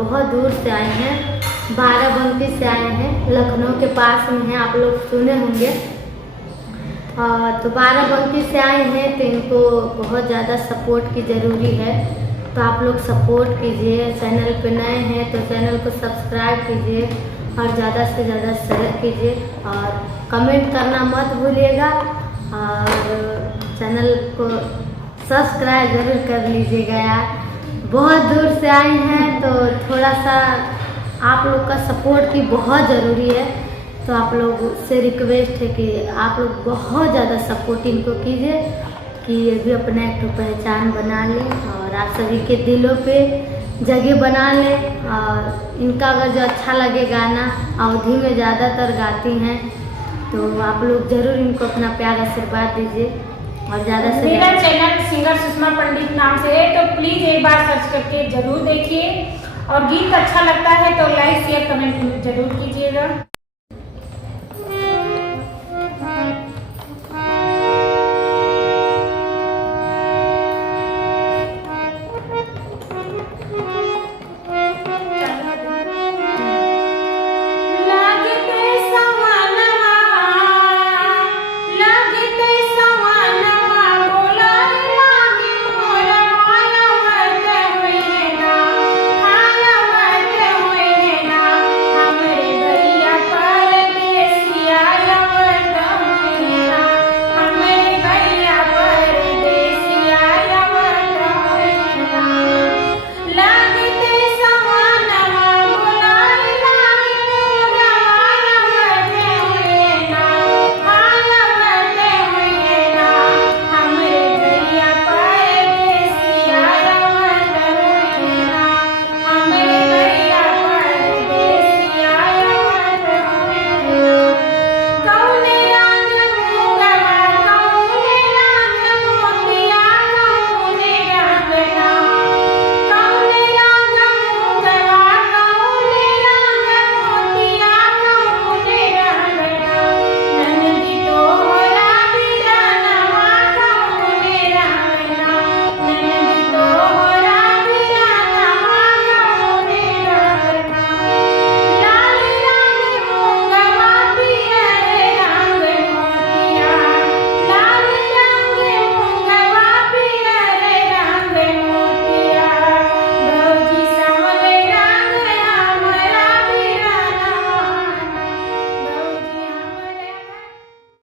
बहुत दूर से आए हैं, बाराबंकी से आए हैं, लखनऊ के पास में है, आप लोग सुने होंगे। तो बाराबंकी से आए हैं तो इनको बहुत ज़्यादा सपोर्ट की ज़रूरी है, तो आप लोग सपोर्ट कीजिए। चैनल पे नए हैं तो चैनल को सब्सक्राइब कीजिए और ज़्यादा से ज़्यादा शेयर कीजिए और कमेंट करना मत भूलिएगा और चैनल को सब्सक्राइब ज़रूर कर लीजिएगा यार। बहुत दूर से आए हैं तो थोड़ा सा आप लोग का सपोर्ट की बहुत ज़रूरी है, तो आप लोग से रिक्वेस्ट है कि आप लोग बहुत ज़्यादा सपोर्ट इनको कीजिए कि ये भी अपना एक पहचान बना लें और आप सभी के दिलों पे जगह बना लें। और इनका अगर जो अच्छा लगे गाना, अवधि में ज़्यादातर गाती हैं, तो आप लोग ज़रूर इनको अपना प्यार आशीर्वाद दीजिए और ज़्यादा से मेरा चैनल सिंगर सुषमा पंडित नाम से है, तो प्लीज़ एक बार सर्च करके ज़रूर देखिए और गीत अच्छा लगता है तो लाइक शेयर कमेंट जरूर कीजिएगा।